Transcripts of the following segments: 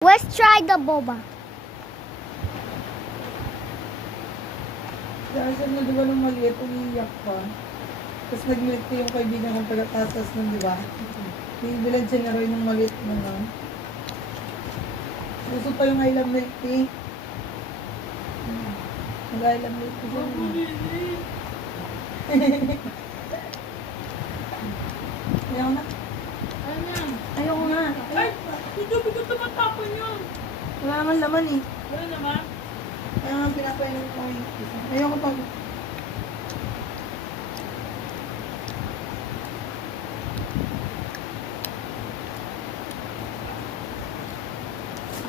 Let's try the boba. Dahil siya na diba nung maliit, umiiyak pa. Tapos nag-milk tea yung kaibigan kong pagkatasas nun, diba? Bibilad siya na rin ng maliit na nun. Gusto pa yung I love milk tea. Mag-I love milk tea siya. Ayaw na. Ayaw nga. Ay! Bigot na matapon yun! Wala naman laman eh. Wala naman? Kaya nga pinapainin ko yung isa. Ayaw ko pag...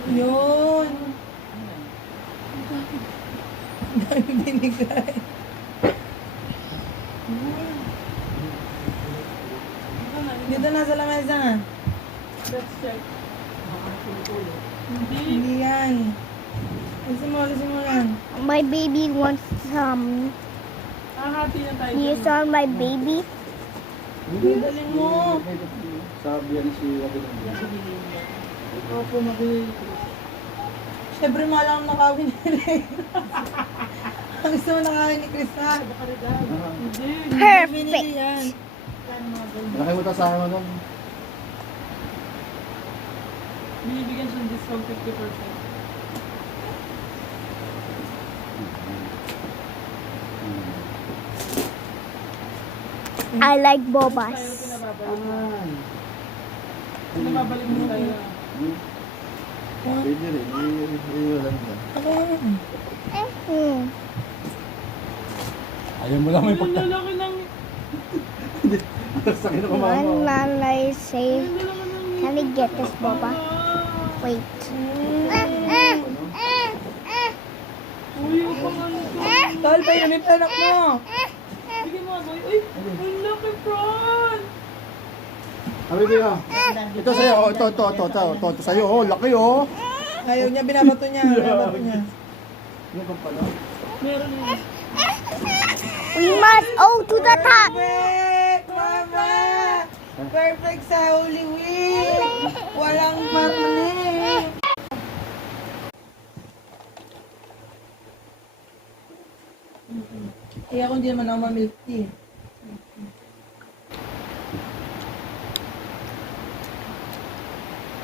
Yun! Ang dami binigay. Dito na sa lamesa na. Let's check. Hindi. Hindi yan. Alisin mo yan. My baby wants some. Hahati na tayo. You saw my baby? Dalhin mo. Sabi yan si Wabinong. Opo, makinig. Siyempre, malang nakawin ni Ray. Ang gusto mo nakawin ni Chris, ha? Hindi. Binili yan. Malaki mo sa akin mo. Binibigyan siyang discount 50%. I like Tayo bobas. pinababalik. Pinababalik mo tayo. Pwede rin. Iiwalan ka. Mm. Ayaw mo lang may Ang lalaki lang. Sakit ako mama. One nanay say, Ang lalaki lang. can we get this boba? Wait. Uy, upang ano to. Tol, pa yun, anak mo. Sige mga boy. Uy, ang laki prawn. Sabi ko. Ito sa'yo. Oh, ito sa'yo. Oh, laki oh. Ayaw niya, binabato niya. Binabato niya. Ano bang pala? Meron yun. We must go to the top. Perfect, mama! Perfect sa Holy Week! Walang marne! Eh, ako hindi naman ako ma-milk tea.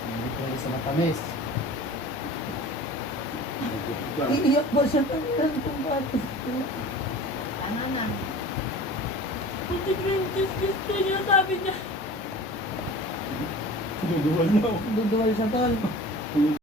Hindi ko sa matamis. Iiyak ba siya pag itong batis? Puti princess gusto niya, sabi niya. Duduwal na. Duduwal siya, tol.